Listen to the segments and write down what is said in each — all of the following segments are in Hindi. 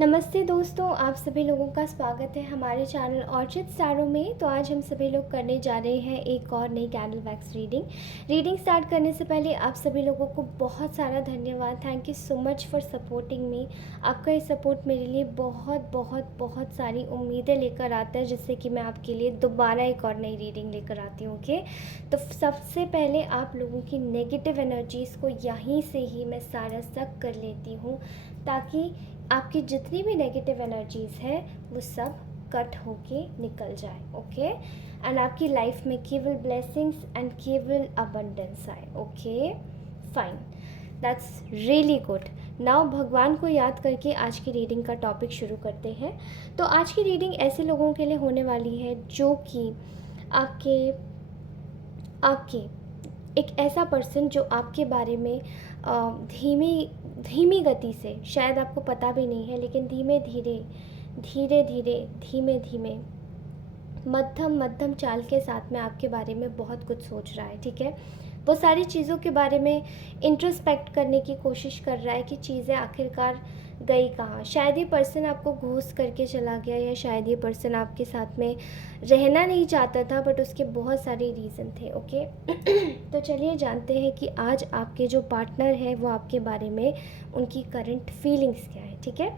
नमस्ते दोस्तों, आप सभी लोगों का स्वागत है हमारे चैनल ऑर्चिड स्टारों में। तो आज हम सभी लोग करने जा रहे हैं एक और नई कैंडल वैक्स रीडिंग स्टार्ट करने से पहले आप सभी लोगों को बहुत सारा धन्यवाद। Thank you so much for supporting me. आपका ये सपोर्ट मेरे लिए बहुत बहुत बहुत सारी उम्मीदें लेकर आता है, जिससे कि मैं आपके लिए दोबारा एक और नई रीडिंग लेकर आती हूँ। ओके, तो सबसे पहले आप लोगों की नेगेटिव एनर्जीज़ को यहीं से ही मैं सारा सक कर लेती हूँ, ताकि आपकी जितनी भी नेगेटिव एनर्जीज़ है वो सब कट होके निकल जाए। ओके, एंड आपकी लाइफ में केवल ब्लेसिंग्स एंड केवल अबंडेंस आए। Okay fine, that's really good. Now भगवान को याद करके आज की रीडिंग का टॉपिक शुरू करते हैं। तो आज की रीडिंग ऐसे लोगों के लिए होने वाली है जो कि आपके आपके एक ऐसा पर्सन जो आपके बारे में धीमी धीमी गति से, शायद आपको पता भी नहीं है, लेकिन धीमे धीरे धीरे धीरे धीमे धीमे मध्यम मध्यम चाल के साथ में आपके बारे में बहुत कुछ सोच रहा है। ठीक है, वो सारी चीज़ों के बारे में इंट्रोस्पेक्ट करने की कोशिश कर रहा है कि चीज़ें आखिरकार गई कहाँ। शायद ये पर्सन आपको घूस करके चला गया, या शायद ये पर्सन आपके साथ में रहना नहीं चाहता था, बट उसके बहुत सारे रीज़न थे। ओके तो चलिए जानते हैं कि आज आपके जो पार्टनर है वो आपके बारे में उनकी करंट फीलिंग्स क्या है। ठीक है,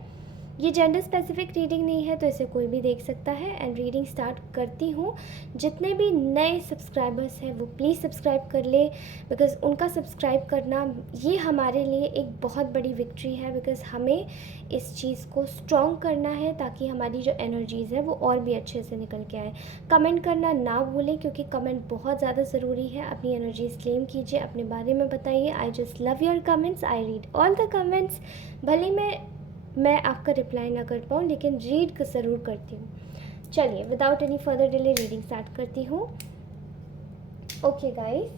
ये जेंडर स्पेसिफिक रीडिंग नहीं है, तो इसे कोई भी देख सकता है। एंड रीडिंग स्टार्ट करती हूँ। जितने भी नए सब्सक्राइबर्स हैं वो प्लीज़ सब्सक्राइब कर ले, बिकॉज़ उनका सब्सक्राइब करना ये हमारे लिए एक बहुत बड़ी विक्ट्री है। बिकॉज़ हमें इस चीज़ को स्ट्रॉन्ग करना है, ताकि हमारी जो एनर्जीज़ है वो और भी अच्छे से निकल के आए। कमेंट करना ना भूलें, क्योंकि कमेंट बहुत ज़्यादा ज़रूरी है। अपनी एनर्जीज़ क्लेम कीजिए, अपने बारे में बताइए। I just love your comments, I read all the comments. भले मैं आपका रिप्लाई ना कर पाऊँ, लेकिन रीड ज़रूर करती हूँ। चलिए without any further delay reading start करती हूँ। Okay guys,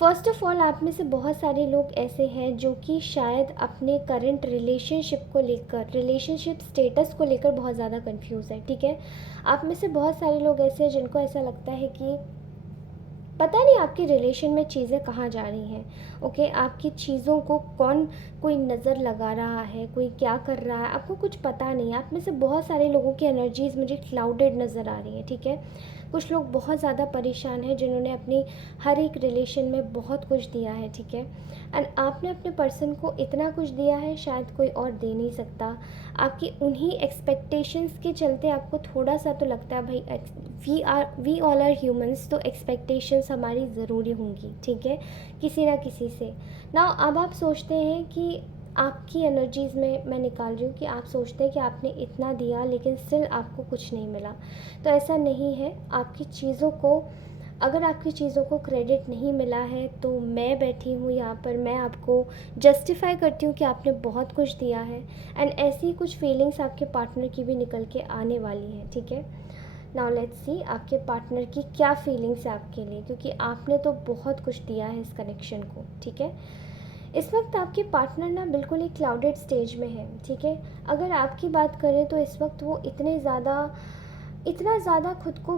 first of all आप में से बहुत सारे लोग ऐसे हैं जो कि शायद अपने करंट रिलेशनशिप को लेकर, रिलेशनशिप स्टेटस को लेकर बहुत ज़्यादा कंफ्यूज है। ठीक है, आप में से बहुत सारे लोग ऐसे हैं जिनको ऐसा लगता है कि पता नहीं आपके रिलेशन में चीज़ें कहाँ जा रही हैं। ओके, आपकी चीज़ों को कोई नज़र लगा रहा है, कोई क्या कर रहा है, आपको कुछ पता नहीं। आप में से बहुत सारे लोगों की एनर्जीज़ मुझे क्लाउडेड नज़र आ रही है। ठीक है, कुछ लोग बहुत ज़्यादा परेशान हैं, जिन्होंने अपनी हर एक रिलेशन में बहुत कुछ दिया है। ठीक है, एंड आपने अपने पर्सन को इतना कुछ दिया है, शायद कोई और दे नहीं सकता। आपकी उन्हीं एक्सपेक्टेशंस के चलते आपको थोड़ा सा तो लगता है भाई वी ऑल आर ह्यूमंस, तो एक्सपेक्टेशंस हमारी ज़रूरी होंगी। ठीक है, किसी ना किसी से ना। अब आप सोचते हैं कि आपकी एनर्जीज़ में मैं निकाल रही हूँ कि आप सोचते हैं कि आपने इतना दिया, लेकिन स्टिल आपको कुछ नहीं मिला। तो ऐसा नहीं है। आपकी चीज़ों को, अगर आपकी चीज़ों को क्रेडिट नहीं मिला है, तो मैं बैठी हूँ यहाँ पर, मैं आपको जस्टिफाई करती हूँ कि आपने बहुत कुछ दिया है। एंड ऐसी कुछ फीलिंग्स आपके पार्टनर की भी निकल के आने वाली हैं। ठीक है, नाउ लेट्स सी आपके पार्टनर की क्या फीलिंग्स है आपके लिए, क्योंकि आपने तो बहुत कुछ दिया है इस कनेक्शन को। ठीक है, इस वक्त आपके पार्टनर ना बिल्कुल एक क्लाउडेड स्टेज में है। ठीक है, अगर आपकी बात करें तो इस वक्त वो इतना ज़्यादा खुद को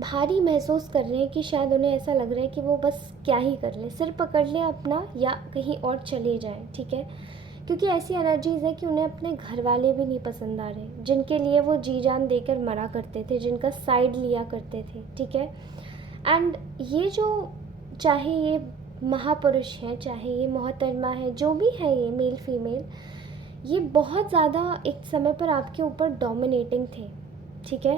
भारी महसूस कर रहे हैं कि शायद उन्हें ऐसा लग रहा है कि वो बस क्या ही कर लें, सिर पकड़ लें अपना या कहीं और चले जाएं। ठीक है, क्योंकि ऐसी एनर्जीज़ है कि उन्हें अपने घर वाले भी नहीं पसंद आ रहे, जिनके लिए वो जी जान देकर मरा करते थे, जिनका साइड लिया करते थे। ठीक है, एंड ये जो, चाहे ये महापुरुष हैं, चाहे ये मोहतरमा है, जो भी है, ये मेल फीमेल, ये बहुत ज़्यादा एक समय पर आपके ऊपर डोमिनेटिंग थे। ठीक है,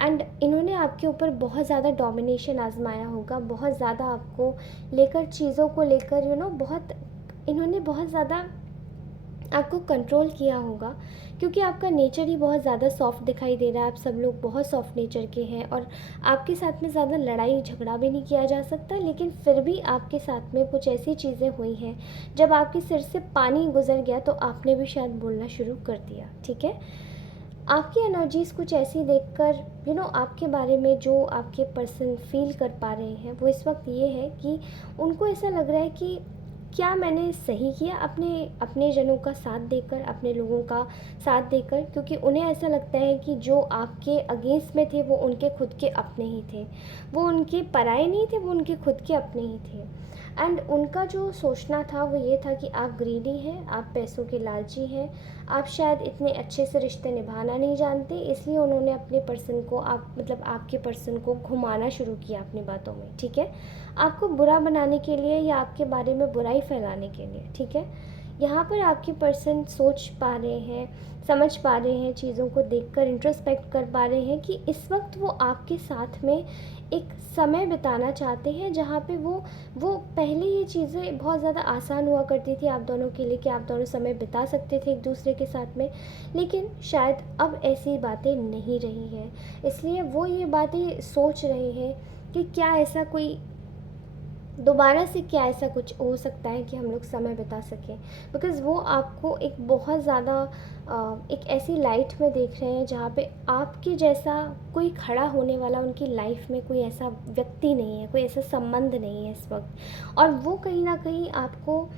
एंड इन्होंने आपके ऊपर बहुत ज़्यादा डोमिनेशन आजमाया होगा, बहुत ज़्यादा आपको लेकर, चीज़ों को लेकर इन्होंने बहुत ज़्यादा आपको कंट्रोल किया होगा, क्योंकि आपका नेचर ही बहुत ज़्यादा सॉफ्ट दिखाई दे रहा है। आप सब लोग बहुत सॉफ्ट नेचर के हैं, और आपके साथ में ज़्यादा लड़ाई झगड़ा भी नहीं किया जा सकता, लेकिन फिर भी आपके साथ में कुछ ऐसी चीज़ें हुई हैं, जब आपके सिर से पानी गुजर गया तो आपने भी शायद बोलना शुरू कर दिया। ठीक है, आपकी एनर्जीज़ कुछ ऐसी देखकर आपके बारे में जो आपके पर्सन फील कर पा रहे हैं, वो इस वक्त ये है कि उनको ऐसा लग रहा है कि क्या मैंने सही किया अपने जनों का साथ देकर, अपने लोगों का साथ देकर, क्योंकि उन्हें ऐसा लगता है कि जो आपके अगेंस्ट में थे वो उनके खुद के अपने ही थे, वो उनके पराए नहीं थे, वो उनके खुद के अपने ही थे। एंड उनका जो सोचना था वो ये था कि आप ग्रीडी हैं, आप पैसों के लालची हैं, आप शायद इतने अच्छे से रिश्ते निभाना नहीं जानते, इसलिए उन्होंने अपने पर्सन को आपके पर्सन को घुमाना शुरू किया अपनी बातों में, ठीक है, आपको बुरा बनाने के लिए या आपके बारे में बुराई फैलाने के लिए, ठीक है। यहाँ पर आपके पर्सन सोच पा रहे हैं, समझ पा रहे हैं, चीज़ों को देखकर इंट्रोस्पेक्ट कर पा रहे हैं कि इस वक्त वो आपके साथ में एक समय बिताना चाहते हैं जहाँ पे वो पहले ये चीज़ें बहुत ज़्यादा आसान हुआ करती थी आप दोनों के लिए कि आप दोनों समय बिता सकते थे एक दूसरे के साथ में, लेकिन शायद अब ऐसी बातें नहीं रही हैं, इसलिए वो ये बातें सोच रहे हैं कि क्या ऐसा कोई दोबारा से क्या ऐसा कुछ हो सकता है कि हम लोग समय बिता सकें, बिकॉज़ वो आपको एक बहुत ज़्यादा एक ऐसी लाइट में देख रहे हैं जहाँ पे आपके जैसा कोई खड़ा होने वाला उनकी लाइफ में कोई ऐसा व्यक्ति नहीं है, कोई ऐसा संबंध नहीं है इस वक्त, और वो कहीं ना कहीं आपको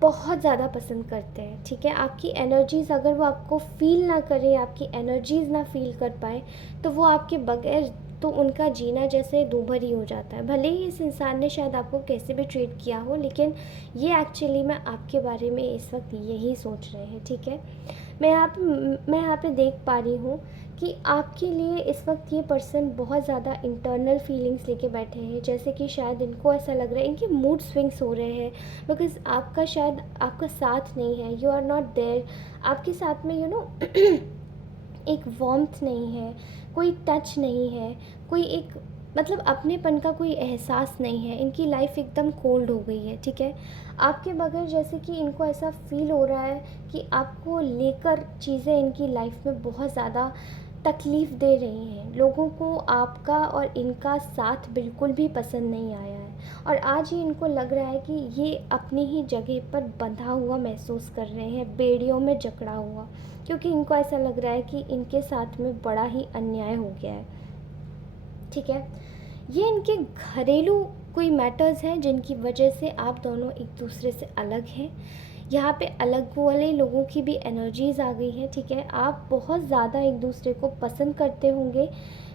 बहुत ज़्यादा पसंद करते हैं, ठीक है। आपकी एनर्जीज़ अगर वो आपको फ़ील ना करें, आपकी एनर्जीज़ ना फ़ील कर पाए, तो वो आपके बगैर तो उनका जीना जैसे दूभर ही हो जाता है। भले ही इस इंसान ने शायद आपको कैसे भी ट्रीट किया हो, लेकिन ये एक्चुअली में आपके बारे में इस वक्त यही सोच रहे हैं, ठीक है। मैं यहाँ पे देख पा रही हूँ कि आपके लिए इस वक्त ये पर्सन बहुत ज़्यादा इंटरनल फीलिंग्स लेके बैठे हैं, जैसे कि शायद इनको ऐसा लग रहा है, इनके मूड स्विंग्स हो रहे हैं, बिकॉज़ आपका शायद आपका साथ नहीं है, यू आर नॉट देयर, आपके साथ में एक वार्मथ नहीं है, कोई टच नहीं है, कोई एक मतलब अपनेपन का कोई एहसास नहीं है, इनकी लाइफ एकदम कोल्ड हो गई है, ठीक है। आपके बगैर जैसे कि इनको ऐसा फ़ील हो रहा है कि आपको लेकर चीज़ें इनकी लाइफ में बहुत ज़्यादा तकलीफ़ दे रही हैं, लोगों को आपका और इनका साथ बिल्कुल भी पसंद नहीं आया है, और आज ही इनको लग रहा है कि ये अपनी ही जगह पर बंधा हुआ महसूस कर रहे हैं, बेड़ियों में जकड़ा हुआ, क्योंकि इनको ऐसा लग रहा है कि इनके साथ में बड़ा ही अन्याय हो गया है, ठीक है। ये इनके घरेलू कोई मैटर्स हैं जिनकी वजह से आप दोनों एक दूसरे से अलग हैं। यहाँ पे अलग वाले लोगों की भी एनर्जीज़ आ गई हैं, ठीक है। आप बहुत ज़्यादा एक दूसरे को पसंद करते होंगे,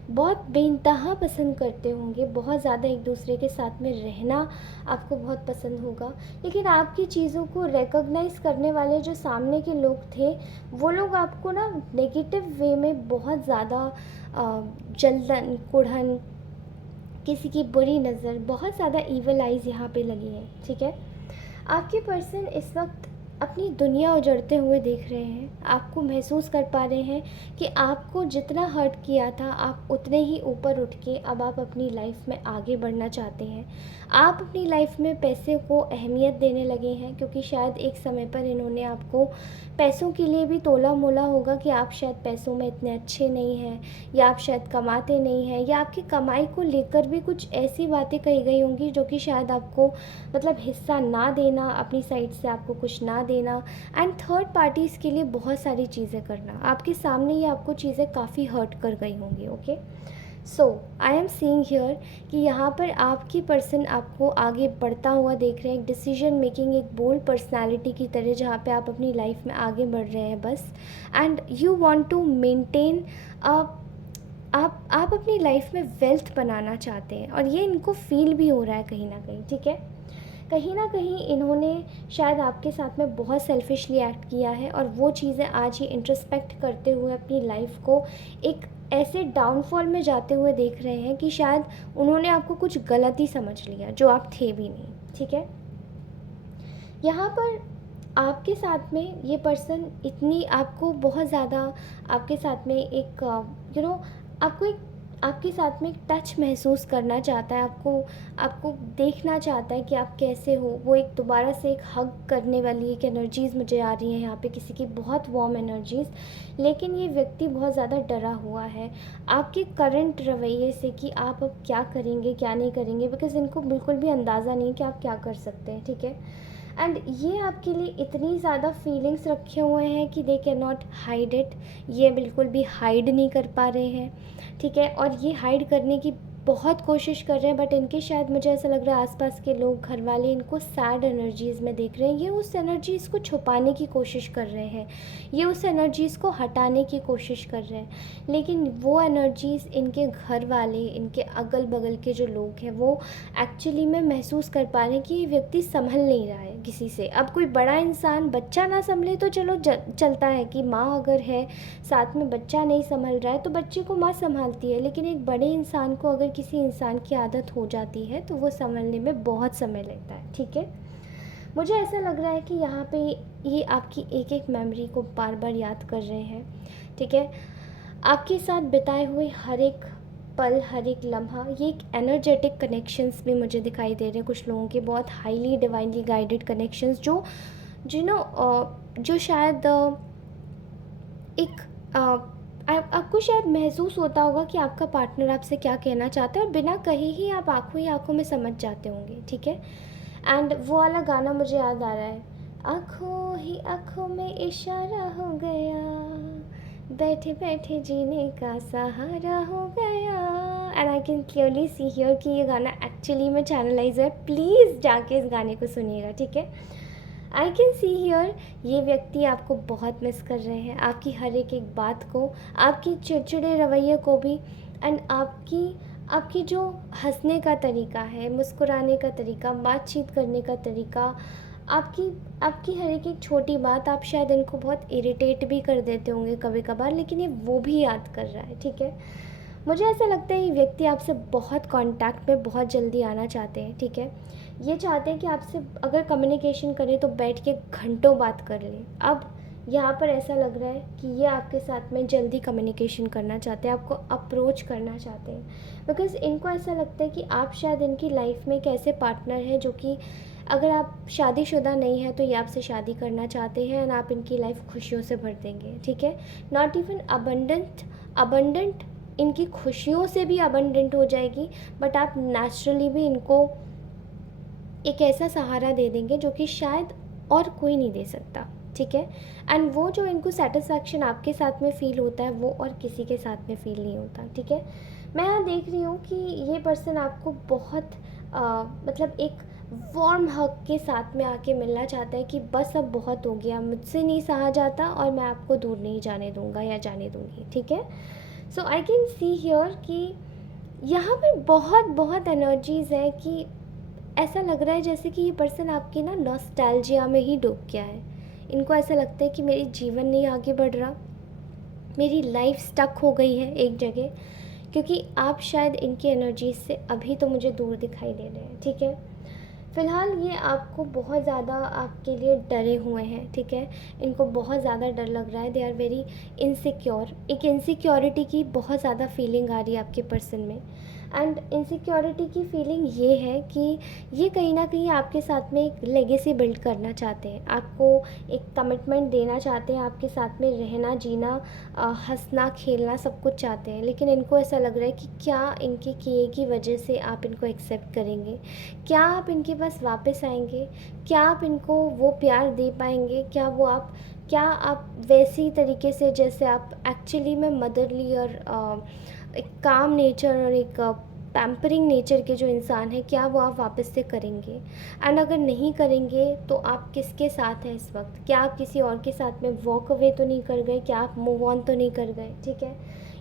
बहुत बेइंतहा पसंद करते होंगे, बहुत ज़्यादा एक दूसरे के साथ में रहना आपको बहुत पसंद होगा, लेकिन आपकी चीज़ों को रिकॉग्नाइज़ करने वाले जो सामने के लोग थे, वो लोग आपको ना नेगेटिव वे में बहुत ज़्यादा जलन, कुढ़न, किसी की बुरी नज़र, बहुत ज़्यादा ईवल आइज़ यहाँ पे लगी है, ठीक है। आपके पर्सन इस वक्त अपनी दुनिया उजड़ते हुए देख रहे हैं, आपको महसूस कर पा रहे हैं कि आपको जितना हर्ट किया था आप उतने ही ऊपर उठ के अब आप अपनी लाइफ में आगे बढ़ना चाहते हैं। आप अपनी लाइफ में पैसे को अहमियत देने लगे हैं, क्योंकि शायद एक समय पर इन्होंने आपको पैसों के लिए भी तोला मोला होगा कि आप शायद पैसों में इतने अच्छे नहीं हैं, या आप शायद कमाते नहीं हैं, या आपकी कमाई को लेकर भी कुछ ऐसी बातें कही गई होंगी जो कि शायद आपको हिस्सा ना देना, अपनी साइड से आपको कुछ ना देना, एंड थर्ड पार्टीज़ के लिए बहुत सारी चीज़ें करना, आपके सामने ये आपको चीज़ें काफ़ी हर्ट कर गई होंगी, okay. So I am seeing here कि यहाँ पर आपकी पर्सन आपको आगे बढ़ता हुआ देख रहे हैं, एक डिसीजन मेकिंग, एक बोल्ड पर्सनालिटी की तरह, जहाँ पे आप अपनी लाइफ में आगे बढ़ रहे हैं बस, and you want to maintain आप अपनी लाइफ में वेल्थ बनाना चाहते हैं, और ये इनको फील भी हो रहा है कहीं ना कहीं, ठीक है। कहीं ना कहीं इन्होंने शायद आपके साथ में बहुत सेल्फिशली एक्ट किया है, और वो चीज़ें आज ही इंट्रोस्पेक्ट करते हुए अपनी लाइफ को एक ऐसे डाउनफॉल में जाते हुए देख रहे हैं कि शायद उन्होंने आपको कुछ गलत ही समझ लिया जो आप थे भी नहीं, ठीक है। यहाँ पर आपके साथ में ये पर्सन इतनी आपको बहुत ज़्यादा आपके साथ में एक आपको एक आपके साथ में एक टच महसूस करना चाहता है, आपको देखना चाहता है कि आप कैसे हो। वो एक दोबारा से एक हग करने वाली एक एनर्जीज़ मुझे आ रही है यहाँ पे, किसी की बहुत वार्म एनर्जीज़, लेकिन ये व्यक्ति बहुत ज़्यादा डरा हुआ है आपके करंट रवैये से कि आप अब क्या करेंगे क्या नहीं करेंगे, बिकॉज़ इनको बिल्कुल भी अंदाज़ा नहीं कि आप क्या कर सकते हैं, ठीक है। एंड ये आपके लिए इतनी ज़्यादा फीलिंग्स रखे हुए हैं कि they can not hide it, ये बिल्कुल भी हाइड नहीं कर पा रहे हैं, ठीक है। और ये हाइड करने की बहुत कोशिश कर रहे हैं, बट इनके शायद मुझे ऐसा लग रहा है आसपास के लोग, घर वाले इनको सैड एनर्जीज़ में देख रहे हैं। ये उस एनर्जीज़ को छुपाने की कोशिश कर रहे हैं, ये उस एनर्जीज़ को हटाने की कोशिश कर रहे हैं, लेकिन वो एनर्जीज़ इनके घर वाले, इनके अगल बगल के जो लोग हैं, वो एक्चुअली में महसूस कर पा रहे हैं कि ये व्यक्ति संभल नहीं रहा है किसी से। अब कोई बड़ा इंसान बच्चा ना संभले तो चलो चलता है कि माँ अगर है साथ में, बच्चा नहीं संभल रहा है तो बच्चे को माँ संभालती है, लेकिन एक बड़े इंसान को अगर किसी इंसान की आदत हो जाती है तो वो संभलने में बहुत समय लगता है। ठीक है, मुझे ऐसा लग रहा है कि यहाँ पे ये आपकी एक एक मेमोरी को बार बार याद कर रहे हैं। ठीक है, आपके साथ बिताए हुए हर एक पल, हर एक लम्हा, ये एक एनर्जेटिक कनेक्शंस भी मुझे दिखाई दे रहे हैं कुछ लोगों के, बहुत हाईली डिवाइनली गाइडेड कनेक्शंस, जो शायद एक आपको शायद महसूस होता होगा कि आपका पार्टनर आपसे क्या कहना चाहता है, और बिना कहे ही आप आंखों ही आंखों में समझ जाते होंगे। ठीक है, एंड वो वाला गाना मुझे याद आ रहा है, आँखों ही आँखों में इशारा हो गया, बैठे बैठे जीने का सहारा हो गया। And I can clearly see here कि ये गाना एक्चुअली में चैनलाइज है। प्लीज़ जाके इस गाने को सुनिएगा। ठीक है, आई कैन सी हियर ये व्यक्ति आपको बहुत मिस कर रहे हैं, आपकी हर एक एक बात को, आपकी चिड़चिड़े रवैये को भी, एंड आपकी जो हंसने का तरीका है, मुस्कुराने का तरीका, बातचीत करने का तरीका, आपकी हर एक छोटी बात, आप शायद इनको बहुत इरिटेट भी कर देते होंगे कभी कभार, लेकिन ये वो भी याद कर रहा है। ठीक है, मुझे ऐसा लगता है ये व्यक्ति आपसे बहुत कांटेक्ट में बहुत जल्दी आना चाहते हैं। ठीक है, ये चाहते हैं कि आपसे अगर कम्युनिकेशन करें तो बैठ के घंटों बात कर लें। अब यहाँ पर ऐसा लग रहा है कि ये आपके साथ में जल्दी कम्युनिकेशन करना चाहते हैं, आपको अप्रोच करना चाहते हैं, बिकॉज़ इनको ऐसा लगता है कि आप शायद इनकी लाइफ में एक ऐसे पार्टनर हैं जो कि अगर आप शादीशुदा नहीं हैं तो ये आपसे शादी करना चाहते हैं, एंड आप इनकी लाइफ खुशियों से भर देंगे। ठीक है, नॉट इवन अबंडेंट इनकी खुशियों से भी अबंडेंट हो जाएगी, बट आप नेचुरली भी इनको एक ऐसा सहारा दे देंगे जो कि शायद और कोई नहीं दे सकता। ठीक है, एंड वो जो इनको सेटिस्फैक्शन आपके साथ में फ़ील होता है वो और किसी के साथ में फ़ील नहीं होता। ठीक है, मैं यहाँ देख रही हूँ कि ये पर्सन आपको बहुत मतलब एक वार्म हग के साथ में आके मिलना चाहता है कि बस अब बहुत हो गया, मुझसे नहीं सहा जाता और मैं आपको दूर नहीं जाने दूँगा या जाने दूँगी। ठीक है, सो आई कैन सी हियर कि यहाँ पर बहुत एनर्जीज़ है कि ऐसा लग रहा है जैसे कि ये पर्सन आपकी ना नॉस्टैल्जिया में ही डूब गया है। इनको ऐसा लगता है कि मेरी जीवन नहीं आगे बढ़ रहा, मेरी लाइफ स्टक हो गई है एक जगह, क्योंकि आप शायद इनकी एनर्जीज से अभी तो मुझे दूर दिखाई दे रहे हैं। ठीक है, फ़िलहाल ये आपको बहुत ज़्यादा आपके लिए डरे हुए हैं। ठीक है, इनको बहुत ज़्यादा डर लग रहा है, दे आर वेरी इनसिक्योर, एक इनसिक्योरिटी की बहुत ज़्यादा फीलिंग आ रही है आपके पर्सन में, एंड इनसिक्योरिटी की फीलिंग ये है कि ये कहीं ना कहीं आपके साथ में एक लेगेसी बिल्ड करना चाहते हैं, आपको एक कमिटमेंट देना चाहते हैं, आपके साथ में रहना, जीना, हंसना खेलना सब कुछ चाहते हैं, लेकिन इनको ऐसा लग रहा है कि क्या इनके किए की वजह से आप इनको एक्सेप्ट करेंगे, क्या आप इनके पास वापस आएंगे, क्या आप इनको वो प्यार दे पाएंगे, क्या आप वैसी तरीके से जैसे आप एक्चुअली में मदरली और एक काम नेचर और एक पैम्परिंग नेचर के जो इंसान हैं, क्या वो आप वापस से करेंगे, एंड अगर नहीं करेंगे तो आप किसके साथ हैं इस वक्त, क्या आप किसी और के साथ में वॉक अवे तो नहीं कर गए, क्या आप मूव ऑन तो नहीं कर गए। ठीक है,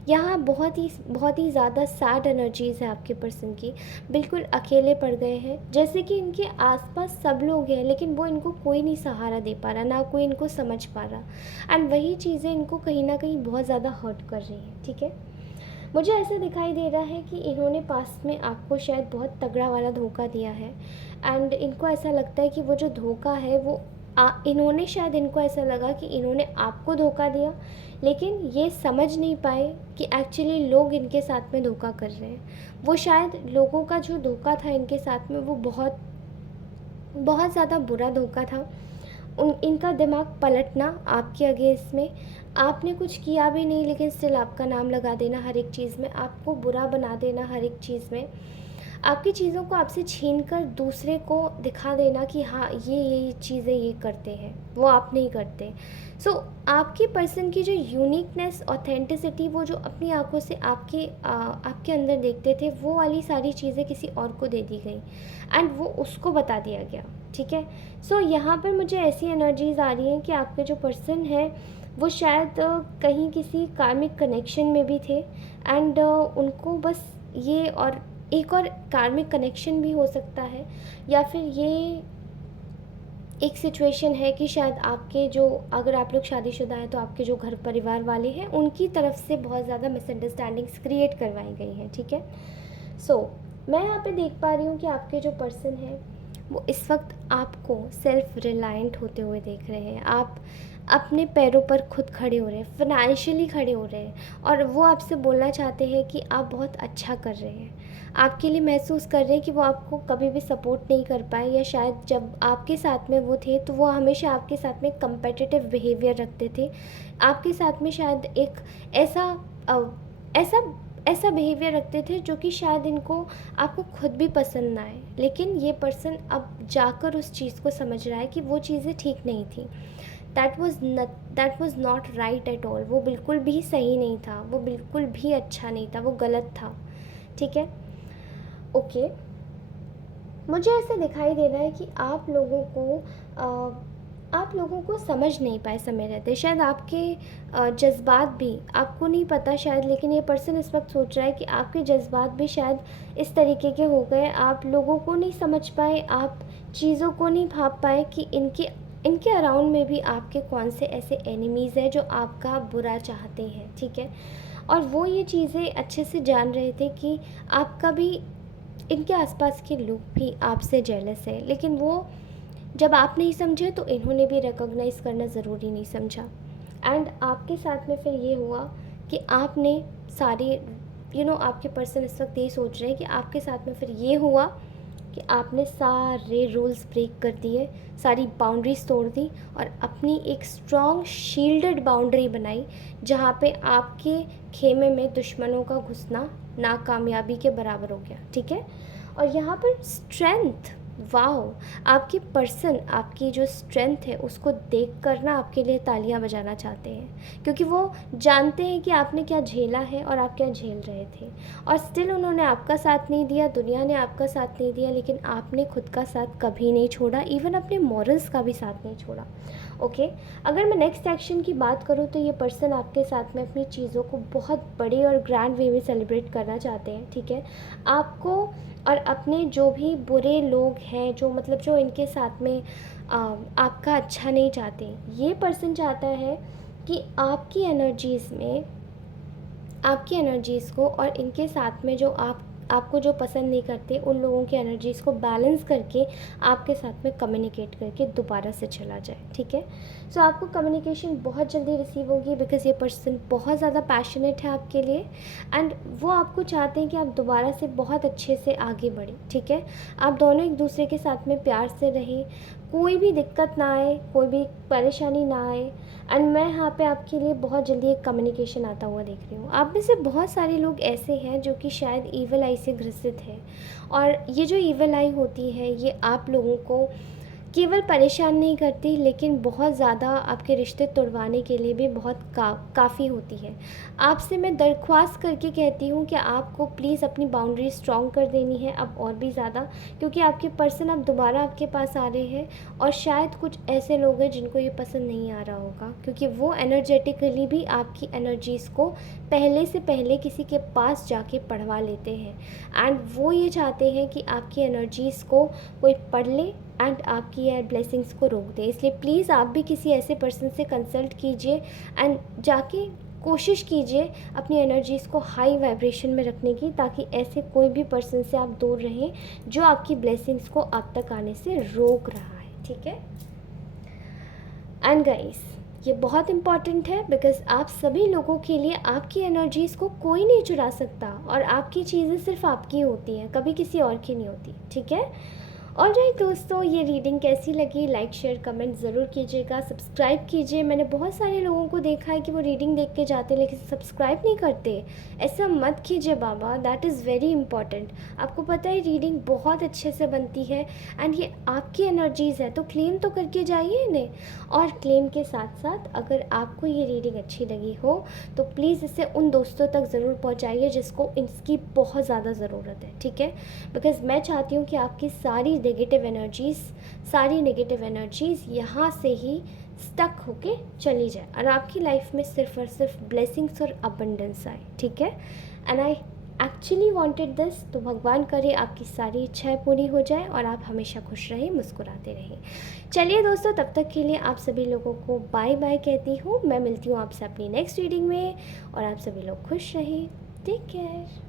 यहाँ बहुत ही ज़्यादा सैड एनर्जीज़ है आपके पर्सन की, बिल्कुल अकेले पड़ गए हैं, जैसे कि इनके आसपास सब लोग हैं लेकिन वो इनको कोई नहीं सहारा दे पा रहा, ना कोई इनको समझ पा रहा, एंड वही चीज़ें इनको कहीं ना कहीं बहुत ज़्यादा हर्ट कर रही हैं। ठीक है, मुझे ऐसा दिखाई दे रहा है कि इन्होंने पास्ट में आपको शायद बहुत तगड़ा वाला धोखा दिया है, एंड इनको ऐसा लगता है कि वो जो धोखा है वो इन्होंने शायद इनको ऐसा लगा कि इन्होंने आपको धोखा दिया, लेकिन ये समझ नहीं पाए कि एक्चुअली लोग इनके साथ में धोखा कर रहे हैं। वो शायद लोगों का जो धोखा था इनके साथ में वो बहुत ज़्यादा बुरा धोखा था। इनका दिमाग पलटना आपके अगेंस्ट में, आपने कुछ किया भी नहीं लेकिन स्टिल आपका नाम लगा देना हर एक चीज़ में, आपको बुरा बना देना हर एक चीज़ में, आपकी चीज़ों को आपसे छीन कर दूसरे को दिखा देना कि हाँ ये चीज़ें ये करते हैं, वो आप नहीं करते। सो आपकी पर्सन की जो यूनिकनेस, ऑथेंटिसिटी, वो जो अपनी आंखों से आपके अंदर देखते थे, वो वाली सारी चीज़ें किसी और को दे दी गई एंड वो उसको बता दिया गया, ठीक है। सो यहाँ पर मुझे ऐसी एनर्जीज़ आ रही हैं कि आपके जो पर्सन है वो शायद कहीं किसी कार्मिक कनेक्शन में भी थे एंड उनको बस ये, और एक और कार्मिक कनेक्शन भी हो सकता है, या फिर ये एक सिचुएशन है कि शायद आपके जो, अगर आप लोग शादीशुदा हैं तो आपके जो घर परिवार वाले हैं उनकी तरफ से बहुत ज़्यादा मिसअंडरस्टैंडिंग्स क्रिएट करवाई गई हैं, ठीक है। सो मैं यहाँ पे देख पा रही हूँ कि आपके जो पर्सन है वो इस वक्त आपको सेल्फ रिलायंट होते हुए देख रहे हैं। आप अपने पैरों पर खुद खड़े हो रहे हैं, फाइनेंशियली खड़े हो रहे हैं, और वो आपसे बोलना चाहते हैं कि आप बहुत अच्छा कर रहे हैं। आपके लिए महसूस कर रहे हैं कि वो आपको कभी भी सपोर्ट नहीं कर पाए, या शायद जब आपके साथ में वो थे तो वो हमेशा आपके साथ में कंपेटिटिव बिहेवियर रखते थे। आपके साथ में शायद एक ऐसा अ, ऐसा ऐसा बिहेवियर रखते थे जो कि शायद इनको, आपको खुद भी पसंद ना आए। लेकिन ये पर्सन अब जाकर उस चीज़ को समझ रहा है कि वो चीज़ें ठीक नहीं थी। That was not right at all. वो बिल्कुल भी सही नहीं था, वो बिल्कुल भी अच्छा नहीं था, वो गलत था, ठीक है। ओके, मुझे ऐसा दिखाई दे रहा है कि आप लोगों को समझ नहीं पाए समय रहते। शायद आपके जज्बात भी आपको नहीं पता शायद, लेकिन ये पर्सन इस वक्त सोच रहा है कि आपके जज्बात भी शायद इस तरीके के हो गए, आप लोगों को नहीं समझ पाए, आप चीज़ों को नहीं भाप पाए कि इनके अराउंड में भी आपके कौन से ऐसे एनिमीज़ हैं जो आपका बुरा चाहते हैं, ठीक है। और वो ये चीज़ें अच्छे से जान रहे थे कि आपका भी, इनके आसपास के लोग भी आपसे जेलस है, लेकिन वो जब आप नहीं समझे तो इन्होंने भी रिकॉग्नाइज़ करना ज़रूरी नहीं समझा। एंड आपके साथ में फिर ये हुआ कि आपने सारे आपके पर्सन इस वक्त यही सोच रहे हैं कि आपके साथ में फिर ये हुआ कि आपने सारे रूल्स ब्रेक कर दिए, सारी बाउंड्रीज तोड़ दी और अपनी एक स्ट्रॉन्ग शील्डेड बाउंड्री बनाई, जहाँ पे आपके खेमे में दुश्मनों का घुसना नाकामयाबी के बराबर हो गया, ठीक है। और यहाँ पर स्ट्रेंथ, वाओ, आपकी पर्सन आपकी जो स्ट्रेंथ है उसको देख कर ना आपके लिए तालियां बजाना चाहते हैं, क्योंकि वो जानते हैं कि आपने क्या झेला है और आप क्या झेल रहे थे। और स्टिल उन्होंने आपका साथ नहीं दिया, दुनिया ने आपका साथ नहीं दिया, लेकिन आपने खुद का साथ कभी नहीं छोड़ा, इवन अपने मॉरल्स का भी साथ नहीं छोड़ा। ओके, अगर मैं नेक्स्ट एक्शन की बात करूँ तो ये पर्सन आपके साथ में अपनी चीज़ों को बहुत बड़े और ग्रैंड वे में सेलिब्रेट करना चाहते हैं, ठीक है। आपको और अपने जो भी बुरे लोग हैं, जो मतलब जो इनके साथ में आपका अच्छा नहीं चाहते, ये पर्सन चाहता है कि आपकी एनर्जीज़ को और इनके साथ में जो आपको जो पसंद नहीं करते उन लोगों की एनर्जीज़ को बैलेंस करके आपके साथ में कम्युनिकेट करके दोबारा से चला जाए, ठीक है। सो आपको कम्युनिकेशन बहुत जल्दी रिसीव होगी, बिकॉज़ ये पर्सन बहुत ज़्यादा पैशनेट है आपके लिए एंड वो आपको चाहते हैं कि आप दोबारा से बहुत अच्छे से आगे बढ़ें, ठीक है। आप दोनों एक दूसरे के साथ में प्यार से रहें, कोई भी दिक्कत ना आए, कोई भी परेशानी ना आए। एंड मैं यहाँ पे आपके लिए बहुत जल्दी एक कम्युनिकेशन आता हुआ देख रही हूँ। आप में से बहुत सारे लोग ऐसे हैं जो कि शायद ईवल आई से ग्रसित है, और ये जो ईवल आई होती है ये आप लोगों को केवल परेशान नहीं करती, लेकिन बहुत ज़्यादा आपके रिश्ते तोड़वाने के लिए भी बहुत काफ़ी होती है। आपसे मैं दरख्वास्त करके कहती हूँ कि आपको प्लीज़ अपनी बाउंड्री स्ट्रॉन्ग कर देनी है अब और भी ज़्यादा, क्योंकि आपके पर्सन अब दोबारा आपके पास आ रहे हैं, और शायद कुछ ऐसे लोग हैं जिनको ये पसंद नहीं आ रहा होगा, क्योंकि वो एनर्जेटिकली भी आपकी एनर्जीज़ को पहले किसी के पास जाके पढ़वा लेते हैं। एंड वो ये चाहते हैं कि आपकी एनर्जीज़ को कोई पढ़ ले एंड आपकी एयर ब्लेसिंग्स को रोक दे। इसलिए प्लीज़ आप भी किसी ऐसे पर्सन से कंसल्ट कीजिए एंड जाके कोशिश कीजिए अपनी एनर्जीज़ को हाई वाइब्रेशन में रखने की, ताकि ऐसे कोई भी पर्सन से आप दूर रहें जो आपकी ब्लेसिंग्स को आप तक आने से रोक रहा है, ठीक है। एंड गाइस, ये बहुत इम्पॉर्टेंट है, बिकॉज़ आप सभी लोगों के लिए आपकी एनर्जीज़ को कोई नहीं चुरा सकता, और आपकी चीज़ें सिर्फ आपकी होती हैं, कभी किसी और की नहीं होती, ठीक है। ऑलराइट दोस्तों, ये रीडिंग कैसी लगी लाइक शेयर कमेंट ज़रूर कीजिएगा, सब्सक्राइब कीजिए। मैंने बहुत सारे लोगों को देखा है कि वो रीडिंग देख के जाते हैं लेकिन सब्सक्राइब नहीं करते। ऐसा मत कीजिए बाबा, दैट इज़ वेरी इंपॉर्टेंट। आपको पता है रीडिंग बहुत अच्छे से बनती है एंड ये आपकी एनर्जीज़ है, तो क्लेम तो करके जाइए इन्हें। और क्लेम के साथ साथ अगर आपको ये रीडिंग अच्छी लगी हो तो प्लीज़ इसे उन दोस्तों तक ज़रूर पहुँचाइए जिसको इसकी बहुत ज़्यादा ज़रूरत है, ठीक है। बिकॉज़ मैं चाहती हूँ कि आपकी सारी नेगेटिव एनर्जीज़ यहाँ से ही स्टक होके चली जाए और आपकी लाइफ में सिर्फ और सिर्फ ब्लेसिंग्स और अबंडेंस आए, ठीक है। And I actually wanted this, तो भगवान करे आपकी सारी इच्छाएं पूरी हो जाए और आप हमेशा खुश रहें, मुस्कुराते रहें। चलिए दोस्तों, तब तक के लिए आप सभी लोगों को बाय बाय कहती हूँ। मैं मिलती हूँ आपसे अपनी नेक्स्ट रीडिंग में और आप सभी लोग खुश रहें। Take care.